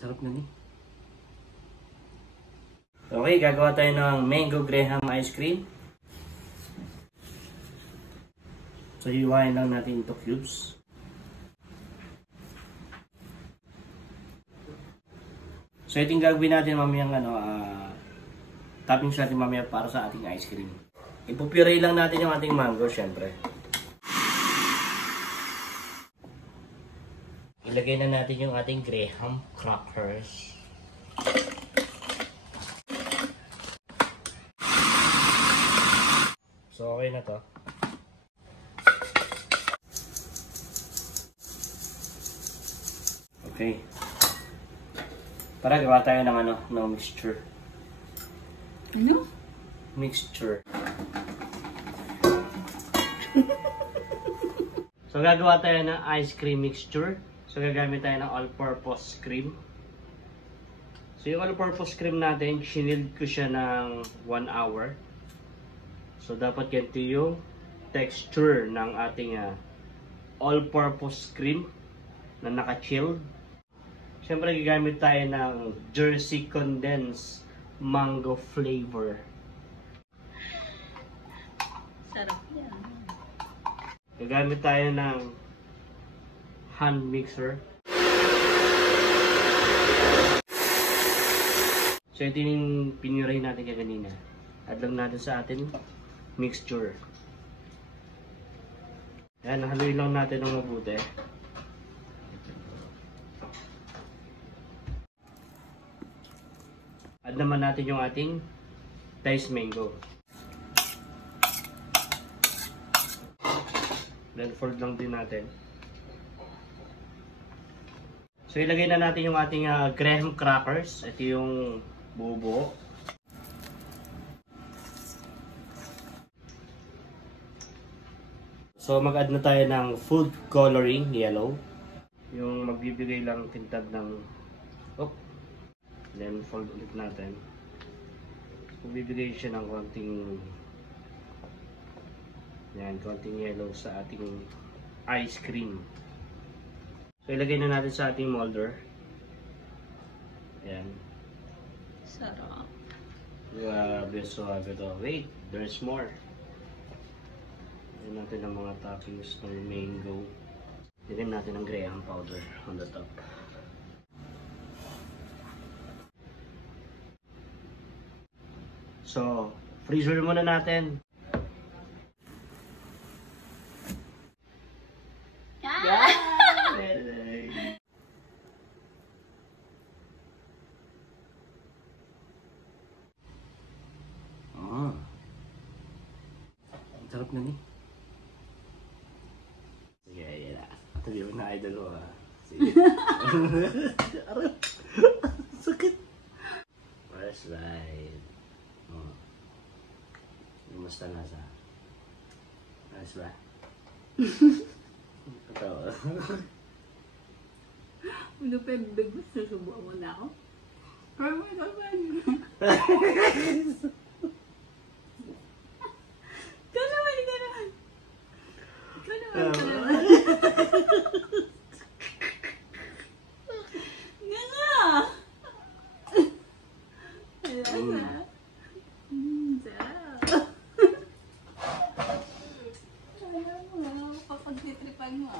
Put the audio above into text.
Sarap na ni. Okay, gagawa tayo ng mango graham ice cream. So, hiwain lang natin into cubes. So, ito yung gagawin natin mamayang toppings natin mamaya para sa ating ice cream. Ipupuree lang natin yung ating mango, syempre. Ilagay na natin yung ating graham crackers. So, okay na to. Okay. Para gawa tayo ng mixture. Ano? Mixture. So, gagawa tayo ng ice cream mixture. So, gagamit tayo ng all-purpose cream. So, yung all-purpose cream natin, chilled ko siya ng 1 hour. So, dapat ganito yung texture ng ating all-purpose cream na naka-chilled. Siyempre, gagamit tayo ng Jersey Condensed Mango Flavor. Sarap yan. Gagamit tayo ng hand mixer. So, ito yung piniray natin kanina. Add lang natin sa atin mixture. Yan, haluin lang natin ng mabuti. Add naman natin yung ating diced mango. Then fold lang din natin. So ilagay na natin yung ating graham crackers. Ito yung buo-buo. So mag-add na tayo ng food coloring yellow. Yung magbibigay lang tintag ng then fold ulit natin. Magbibigay siya ng konting konting yellow sa ating ice cream. So ilagay na natin sa ating molder. Ayan. Sarap. Grabe, suwabe to. Wait, there's more. Lagyan natin ang mga toppings ng mango. Lagyan natin ang graham powder on the top. So, freezer muna natin. Ang sarap na ni. Sige, yan na. Tabi mo na idol ko Sige. Arap. Sakit. First bite. Kumusta nasa? Ayos ba? Katawa. Ano pa yung big boss? Susubuan mo na ako? Pero may naman. Ikaw naman, ikaw naman. Ikaw naman, ikaw naman. Nga nga! Ayan na. Sarap. Ayan mo, kapag titripan mo.